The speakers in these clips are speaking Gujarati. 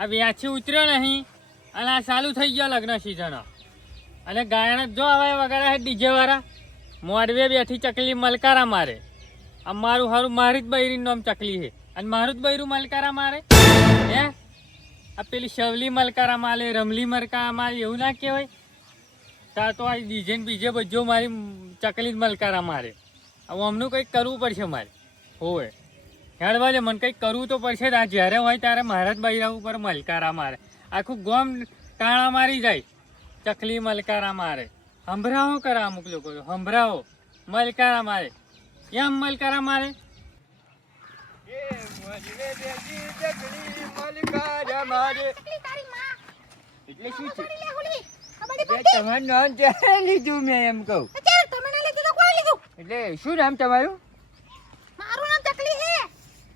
આ વ્યાછી ઉતર્યો નહીં અને આ ચાલુ થઈ ગયો લગ્ન સિઝન અને ગાયણ જો હવે વગાડે છે ડીજે વાળા મોડવે બેઠી ચકલી મલકારા મારે આ મારું હારું મારી જ બૈરીનું નામ ચકલી છે અને મારું જ બૈરું મલકારા મારે હે આ પેલી શવલી મલકારા મારે રમલી મલકારા મારે એવું ના કહેવાય તાર તો આ ડીજે ને બીજે બધો મારી ચકલી જ મલકારા મારે હવે અમનું કંઈક કરવું પડશે મારે હોવે હેડવા દે મને કંઈક કરવું તો પડશે જ આ જ્યારે હોય ત્યારે મારા જ બૈરા ઉપર મલકારા મારે આખું ગોમ ટાણા મારી જાય ચકલી મલકારા મારે સંભળાવો કરે અમુક લોકો સંભળાવો મલકારા મારે એમ મલકારા મારે એટલે શું છે તમારું નામ લીધું મેં એમ કહું એટલે શું નામ તમારું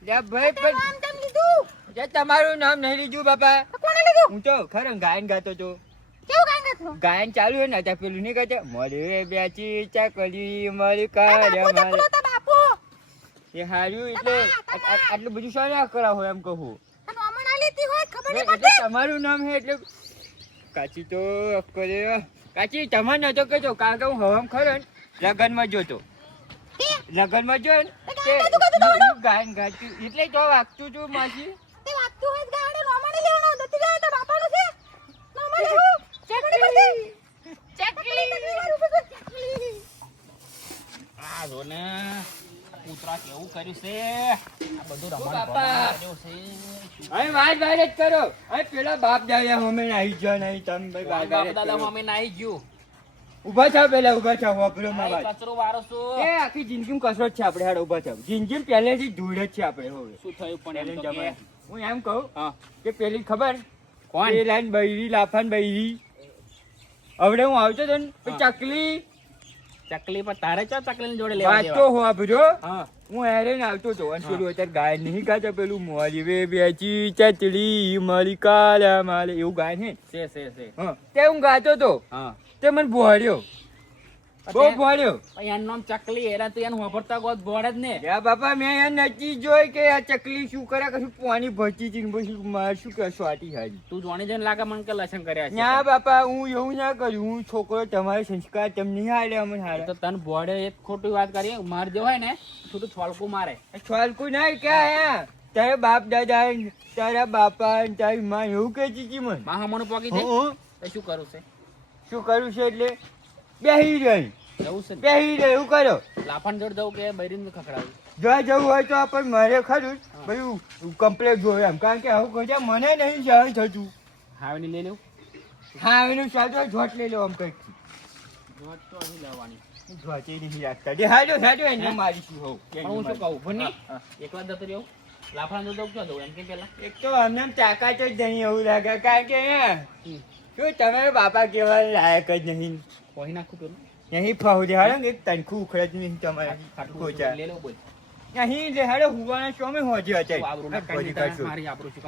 ભાઈ પણ તમારું નામ નહીં લીધું બાપા હું તો ખરેખર ગાયન ગાતો હતો ગાયન ચાલુ હે ને ત્યાં પેલું નહીં ગાતે મરે બેચી ચકલી મલકારા એ હાર્યું એટલે આટલું બધું શું ના કરાવો એમ કહું એટલે તમારું નામ હે એટલે કાચી તો કાચી તમારે નતો કહેતો કારણ કે હું હવામ ખરો ને લગનમાં જોતો લગનમાં જો ને ગાયન ગાતું એટલે તો વાગતું તું માસી કૂતરા કેવું કર્યું છે આ બધું રમણ વાત જ કરો પેલા બાપ દાદા અમે નાહી ગયો નહીં તમે બાપ દાદા અમે નાહી ગયું ઉભા થાવ પેલા ઉભા થાવ વાપરોમાં વાત કચરો વારો છો એ આખી જિંદગી કસરત છે આપણે હાડ ઉભા થાવ જિંદગી પહેલેથી ધૂળ જ છે આપણે હવે શું થયું પણ એમ તો કે હું એમ કહું હા કે પેલી ખબર કોણ એ લાઈન બૈરી લાફાન બૈરી હવે હું આવતો તો ને ચકલી પર તારે ચા ચકલી જોડે લેવા વાત તો વાપરો હા હું હેરેન આવતો હતો અને પેલું અત્યારે ગાય નહીં ગાતા પેલું મોરી વે બેચી ચચડી મારી કાળા મારે એવું ગાય ને છે હા તે હું ગાતો હતો હા તે મને ભોળ્યો બહુ ભોળ્યો એનું નામ ચકલી એના તો એનું વાપરતા ગોત ગોળ જ ને યા બાપા મેં એ નચી જોઈ કે આ ચકલી શું કરે કશું પાણી ભરતી હતી પછી મારે શું કે સ્વાટી હારી તું જોણી જઈને લાગે મને કે લસણ કર્યા છે ના બાપા હું એવું ના કર્યું હું છોકરો તમારે સંસ્કાર તમને નહીં હાલે અમને હારે તો તને બોડે એક ખોટી વાત કરીએ માર જે હોય ને થોડું છોલકું મારે છોલકું ના ક્યાં તારા બાપ દાદા તારા બાપા તારી માં એવું કહેતી હતી મને માં હમણું પોકી દે તો શું કરું છે શું કરું છે એટલે બેહી રહી જવું છે બેહી રહી એવું કરો લાફાન જોડ જવું કે બૈરીને ખખડાવું જો જવું હોય તો આપણે મારે ખરું બધું કમ્પ્લેટ જોયું એમ કારણ કે આવું કહે મને નહીં સહન થતું હાવીને લઈ લેવું હા એનું સાચો જોટ લઈ લો આમ કંઈક જોત તો અહીં લેવાની જોચે નહીં રાખતા દે હાજો હાજો એને મારીશું હોઉં પણ હું શું કહું ભૂની એકલા જતો રહ્યો લાફાન જોડ ક્યાં જવું એમ કે પેલા એક તો અમને તાકાત જ નહીં એવું લાગે કારણ કે શું તમારા બાપા કેવા લાયક જ નહીં કોઈ નાખું પેલું નહીં ફાવું હાડો એક તનખું ઉખડે જ નહીં તમારે ખોચા લઈ લેવું બોલ નહીં હાડો હુવાના શોમે હોજે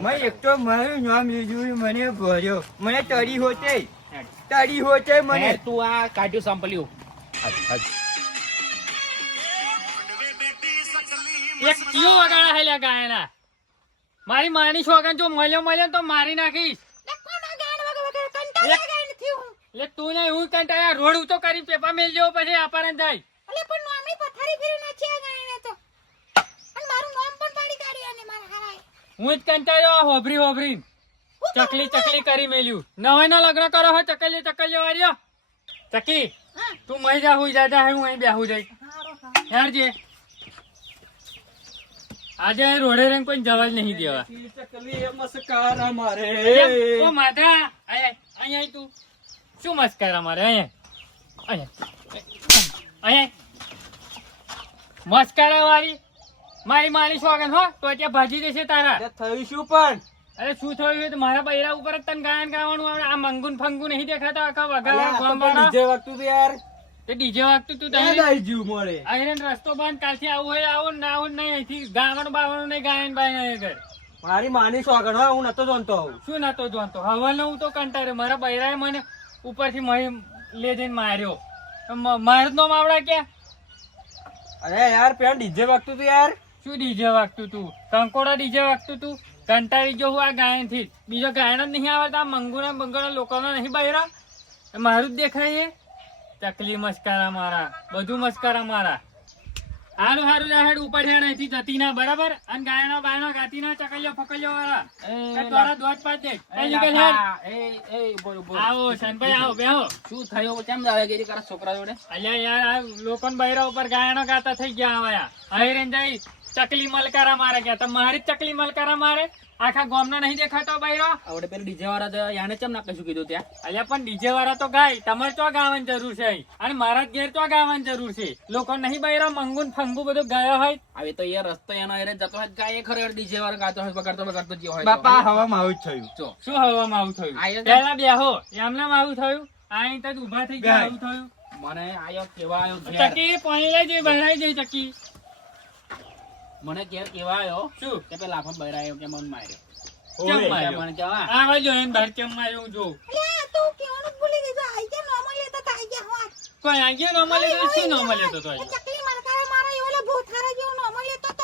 મેં એક તો મારું નામ લીધું મને ભર્યો મને તડી હોતે મને તું આ કાઢ્યું સાંપલ્યું એક ચિયો વગાડા હેલ્યા ગાયના મારી માની છોકન જો મળ્યો તો મારી નાખીશ એટલે તું ને હું કંટાળ્યા રોડ ઉતો કરી પેપા મેલ જેવો પછી આપણને જાય હું જ કંટાળ્યો હોભરી ચકલી કરી મેલ્યું નવાઈ ના લગ્ન કરો હો ચકલી વાળ્યો ચકી તું મહી જા હુઈ જા હું અહીં બેહું જઈ યારજે આજે રોડે રંગ કોઈ જવા જ નહીં દેવા ઓ માધા અહીંયા તું શું મસ્કરા મારે અહીંયા મસ્કરા વાળી મારી મારી સોગન હો તો ત્યાં ભાજી દેશે તારા થયું શું પણ અરે શું થયું તો મારા બૈરા ઉપર જ તને ગાયન ગાવાનું આવે આ મંગુન ફંગુ નહીં દેખાતો આખા વગાડવા યાર તે ડીજે વાગતું તું આયરન રસ્તો બંધ કાલથી આવું હોય આવું ના આવું નહીં અહીંથી ગાવાનું બાવાનું નહીં ગાયન બાયન કર મારી માની સોગન હું નતો જાણતો શું નતો જાણતો હવલ હું તો કંટાળ્યો મારા બૈરાએ મને ઉપરથી લે જઈને માર્યો માર નો માવડા ક્યાં અરે યાર પેન ડીજે વાગતું તું યાર શું ડીજે વાગતું તું કંકોડા ડીજે વાગતું તું કંટાળી જો હું આ ગાયન થી બીજો ગાયન જ નહીં આવતા મંગુના બંગુના લોકોનો નહીં બહેરા મારું જ દેખાય છે ચકલી મસ્કારા મારા બધું મસ્કારા મારા હારું હારું હેડ ઉપર હેડ અહીંથી જતી ના બરાબર અને ગાયનો બાયનો ગાતી ના ચકલીઓ ફકલીઓ વાળા તારા દોટ પાડ દે કઈ નીકળ હેડ આવો શનભાઈ આવો બેહો શું થયું કેમ દાદાગીરી કરે છોકરા જોડે અલ્યા યાર આ લોકોન બૈરા ઉપર ગાયનો ગાતા થઈ ગયા આયા અહીં જઈ ચકલી મલકારા મારે ગયા તો મારી જ ચકલી મલકારા મારે આખા ગામનો નહીં દેખાતો બૈરો આવડે પેલું ડીજે વાળા તો યાને ચમ ના કશું કીધું ત્યાં અલ્યા પણ ડીજે વાળા તો ગાય તમારે તો ગાવાની જરૂર છે અહીં. અને મારા જ ઘેર તો ગાવાની જરૂર છે લોકો નહીં બૈરા મંગુન ફંગુ બધું ગાયો હોય હવે તો એ રસ્તો એનો એરે જતો હોય ગાય ખરેખર ડીજે વાળા ગાતો હોય બગાડતો જે હોય બાપા હવામાં આવું જ થયું. જો શું હવામાં આવું થયું આયો છે. પેલા બેહો એમનામ આવું થયું અહીં તો ઉભા થઈ ગયા આવું થયું મને આયો કેવા આયો ઘેર ચકી પાણી લઈ જઈ ભરાઈ જઈ ચકી મને ઘેર કેવા આયો શું કે પેલા લાફા બૈરા આયો કે મન માર્યો કેમ ઓય. માર્યો? મને કેવા આવા જો એને બહાર કેમ માર્યો હું જોઉં કોઈ આગળ નો મળે તો શું નો મળે તો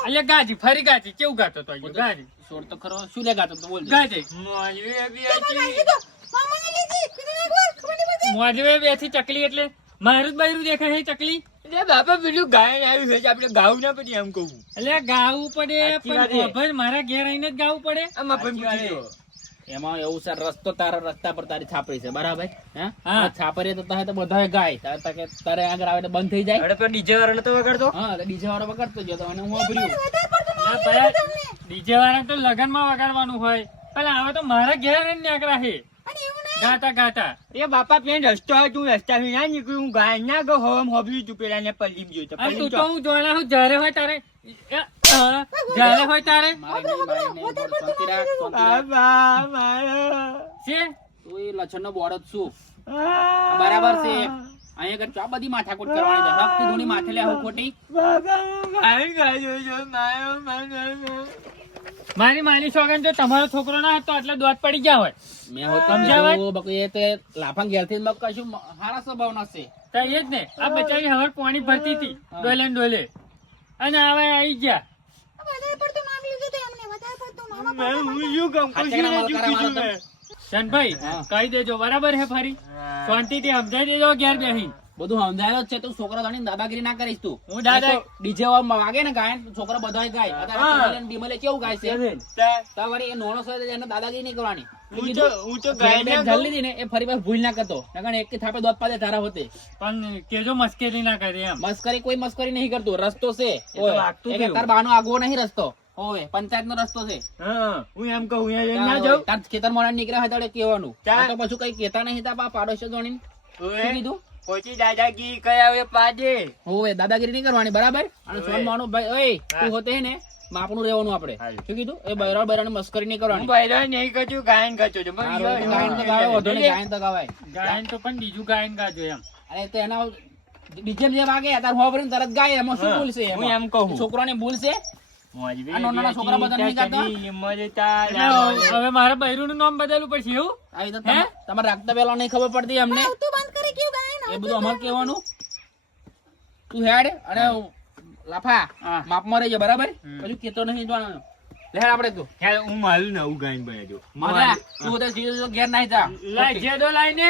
અલ્યા ગાજી ફરી ગાજી કેવું ગાતો તો અહીંયા? ગાજી છોડ તો ખરો શું લે ગાતો તો બોલ ગાજી મોજવે બેથી ચકલી એટલે મારું જ બૈરું દેખાય છે ચકલી એટલે બાપા પેલું ગાયન આવ્યું છે આપણે ગાવું ના પડી એમ કહું. એટલે ગાવું પડે સાચી વાત પણ છે. ખબર મારા ઘેર આવીને જ ગાવું પડે આમાં પણ સાચી વાત પૂછી લો. એમાં એવું છે રસ્તો તારા રસ્તા પર તારી છાપરી છે બરાબર હે હા. છાપરી તો તારે તો બધા ગાય તારે આગળ આવે તો બંધ થઈ જાય હવે પણ ડીજે વાળો તો વગાડતો. હા તો ડીજે વાળો વગાડતો ગયો તો અને હું વાપર્યું ડીજે વાળા તો લગનમાં વગાડવાનું હોય પણ હવે તો મારા ઘેર આવીને નીકળ્યા છે ગાતા ગાતા એ બાપા પેન રસ્તો હોય તું રસ્તા થી ના નીકળ્યું હું ગાયન ના ગયો હવામાં હોભળ્યું તું પેલા ને પલ્લીમ જોયું તો અને તું પલ્લીમ તો હું જોયેલા હું જ્યારે હોય તારે જ્યારે હોય તારે મારે નહીં, બોલ, શાંતિ રાખ, શાંતિ રાખ. બાબા મારો છે તું એ લક્ષણનો બોર્ડ જ છું બરાબર છે અહીંયા આગળ ચા બધી માથાકૂટ કરવાની છે રક્ત ધૂણી માથે લે આવું ખોટી બાબા હું ગાયન ગાયો છું મારો મારો મારી માની સોગન જો તમારો છોકરો ના હતો એટલે દોત પડી ગયા હોય મેં હોત સમજાવત? કીધું, બાકી એ તે લાફા ઘેરથી જ મગ કશું હારા સ્વભાવના છે તો એ જ ને આ બચારી હવે પાણી ભરતી હતી ડોલે ને ડોલે અને હવે આવી ગયા હું શું કામ હાચકના કશું મલકારા કીધું મારો મેં. શનભાઈ હા. કહી દેજો બરાબર હે ફરી શાંતિથી સમજાઈ દેજો ઘેર બેહી બધું સમજાયો જ છે તું છોકરા જાણી દાદાગીરી ના કરીશ તું હું દાદા- ડીજે વાગે ને ગાય છોકરા બધા ગાય અત્યારે હા. કમલે ને બિમલે કેવું ગાય છે તા- તો વળી એ નોનો છે એને દાદાગીરી નહીં કરવાની હું તો ગાયન ના જલ્દી દીધી ને એ ફરી પાછું ભૂલ ના કરતો નકર એક થાપે દોત પાડે તારા હોતે પણ કેજો મસ્કેલી ના કરે એમ મસ્કરી કોઈ મસ્કરી નહીં કરતું રસ્તો છે તો લાગતું એક કેવું? તાર બાનો આગવો નહીં રસ્તો ઓય પંચાયત નો રસ્તો છે હા હું એમ કહું અહીંયા ના જાઉં તાર ખેતર મોડા નીકળ્યા હોય તો કહેવાનું ચા. આ તો પાછું કઈ કહેતા નહીં તા પાડોશો જોડીને શું ઓએ, કીધું પછી દાદાગીરી કયા હવે પાડે હોવે દાદાગીરી નહીં કરવાની બરાબર અને હોવે. સોન માનો ભાઈ ઓય હા. તું હોતે હે ને માપનું રહેવાનું આપણે હાલ. શું કીધું એ બૈરા બૈરાની મસ્કરી નહીં હું કરવાની બૈરા નહીં કરતું ગાયન કરતો હતો. પણ હારું, તો ગાયન તો ગાવે વધુ નહીં, ગાયન તો ગાવાય ગાયન તો પણ બીજું ગાયન ગાજો એમ અરે તો એના ડીજે જે વાગે તાર હોબરીને તરત ગાય એમાં શું હા, ભૂલ છે હું એમાં? એમ કહું. છોકરાને ભૂલ છે મોજવી આ નાના છોકરા બધા નહીં ગાતા? એટલે હવે મારે બૈરું નું નામ બદલવું પડશે એવું આવી તો હે? તમારે રાખતા પેલા નહીં ખબર પડતી અમને એ બધું અમારે કહેવાનું તું હેડ અને લાફા હા. માપમાં રહેજો બરાબર હમ. પછી કેતો નહીં જોવાનું લેડ આપણે તું હું મારું નવું ગાયન બનાવ્યો. મજા તું તો સીધો ઘેર નહીં જા લાય જેડો લાઈને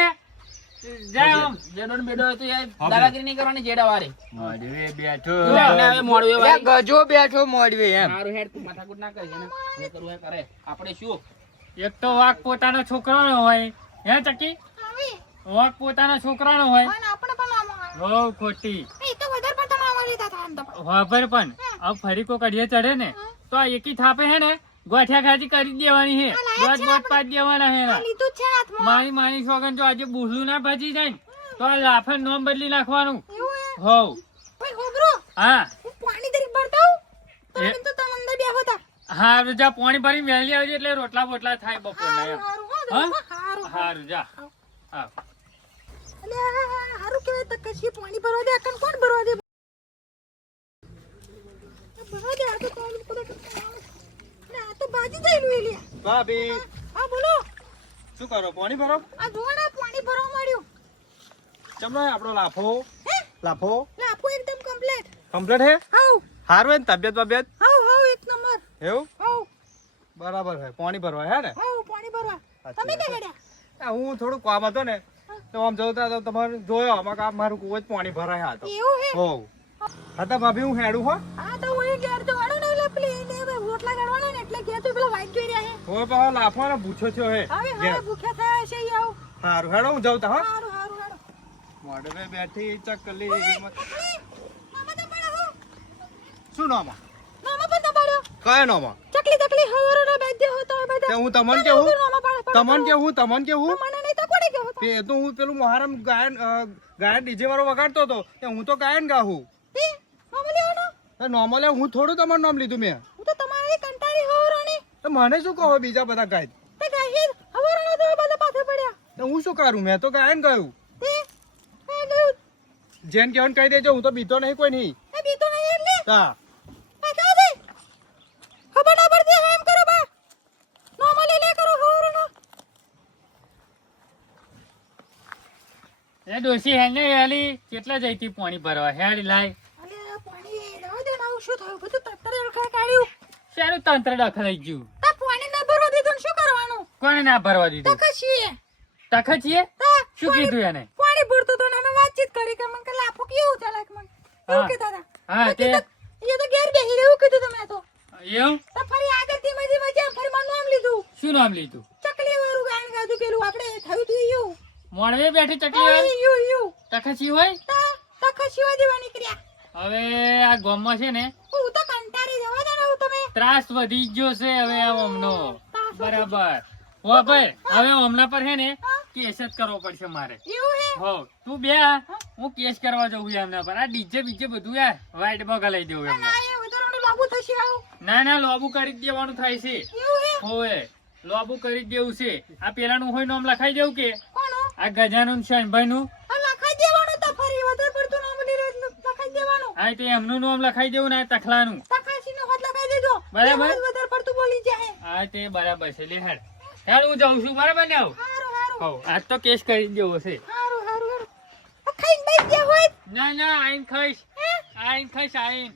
જાય આમ. જેડો ને બેડો હોય તો યાર દાદાગીરી નહીં કરવાની જેડા વાળી મોડવે બેઠો તું એમને હવે મોડવે વાળી. લે, ગજો બેઠો મોડવે એમ મારું હેડ તું માથાકૂટ ના કરી એને જે કરવું હોય કરે આપણે શું એક તો વાઘ પોતાનો છોકરાનો હોય હે ચકી વાઘ પોતાના છોકરાનો હોય હો ખોટી ખબર પણ હવે ફરી કોઈ કઢીએ ચડે ને તો આ એકી થાપે હે ને ગોઠિયા ખાજી કરી જ દેવાની હે દોત બોટ પાડી દેવાના હે એના. મારી માની સોગન જો આજે બુહલું ના ભજી જાય ને તો આ લાફે નોમ બદલી નાખવાનું હોવ હા હા જા પાણી ભરી વહેલી આવજે એટલે રોટલા બોટલા થાય બપોરના એમ હારું જા હા ભાભી શું કરો પાણી ભરો ચમનો આપણો લાફો લાફો કમ્પ્લીટ હે હારું હે ને તબિયત બબિયત એવું બરાબર છે પાણી ભરવા હે ને હા પાણી ભરવા તમે ક્યાં ગયા આ હું થોડું કામ હતો ને તો આમ જોતા તો તમારે જોયો આમાં કે આ મારું કુવો જ પાણી ભરાય હતો એવું હે હો હા તો ભાભી હું હેડું હો હા તો હું ઘેર તો વાળો ને એટલે પેલી ને રોટલા કાઢવાના ને એટલે ઘેર તો પેલા વાઈટ જોઈ રહ્યા હે હોય પાછો લાફવાનો પૂછો છો હે હવે હવે ભૂખ્યા થયા છે ઈ આવ હારું હેડો હું જાઉં તા હા હારું હારું હારું મોડવે બેઠી ચકલી મામા તો પડ્યો હો શું નામાં મામા પણ તો પડ્યો કયા નામાં ચકલી ચકલી હવરો ના બેજે હો તો બધા તે હું તમને કેવું તમને કેવું મને નહીં તો કોને કેવો તે તો હું પેલું મહારામ ગાયન ડીજે વાળો વગાડતો હતો તે હું તો ગાયન ગાહું તે મામા લેવો ને નોર્મલે હું થોડું તમારું નામ લીધું મેં હું તો તમારી કંટાળી હવરો ને તો મને શું કહો બીજા બધા ગાય તે ગાહી હવરો ના તો બધા પાછે પડ્યા તો હું શું કરું મેં તો ગાયન ગાયું તે એ ગયું જેન કેવન કહી દેજો હું તો બીતો નહીં કોઈ નહીં એ બીતો નહીં એટલે તા આ કહો દે ખબર ના પડતી હવે એમ કરો બા નોર્મલી લે કરો હવરો નો એ ડોશી હે ને હેલી કેટલા જઈતી પાણી ભરવા હેડી લાય અલે પાણી રાવ દે ના શું થયું બધું તત્તરે રખા કાઢ્યું શારું તંત્ર દખલાઈ ગયું તા પાણી ના ભરવા દીધું ને શું કરવાનું કોને ના ભરવા દીધું તકશીએ તખતીએ તા શું કીધું એને પાણી ભરતો તો ને અમે વાતચીત કરી કે મને કે લાફો કેવું ચાલે કે મને હા. એવું કહેતા હતા હા, તે- એ તો ઘેર બેહી રહ્યું કીધું તમે તો એવું તો ફરી આગળ ધીમે ધીમે જેમ ફરી મારું નામ લીધું શું નામ લીધું ચકલી વાળું ગાયન ગાધું પેલું આપણે થયું તું એવું મોડવે બેઠી ચકલી વાળી યુ તખતી હોય તા તકશીવા દેવા નીકળ્યા હવે આ ગામમાં છે ને હું તો કંટાળી જવા દે ને હું તમે ત્રાસ વધી ગયો છે હવે આ ઓમનો બરાબર હો ભાઈ હવે ઓમના પર છે ને કેસ જ કરવો પડશે મારે એવું હે હો તું બે આ, હું કેસ કરવા જવું છે એમના પર આ ડીજે બીજે બધું યાર વાઈટ બગા લઈ દેવું એમને ના એ વધારાનું લાગુ થશે આવું ના ના લોબુ કરી જ દેવાનું થાય છે એવું હે હોવે લોબુ કરી જ દેવું છે આ પેલાનું હોય નામ લખાઈ દેવું કે કોનું આ ગજાનું શનભાઈ નું આ લખાઈ દેવાનું તો ફરી વધારે પડતું નામ લખાઈ દેવાનું હા તે એમનું નામ લખાઈ દેવું ને આ તખલાનું તકાશી નો હાથ લગાઈ દેજો બરાબર. એ વધારે પડતું બોલી જાય હા તે બરાબર છે લે હેડ હેડ હું જાઉં છું બરાબર ને આવું હારું હારું હો આજ તો કેસ કરી જ દેવો છે હારું હારું હારું આ ખાઈને બેસી ગયા હોય ના ના આઈન ખાઈશ આઈન ખાઈશ આઈન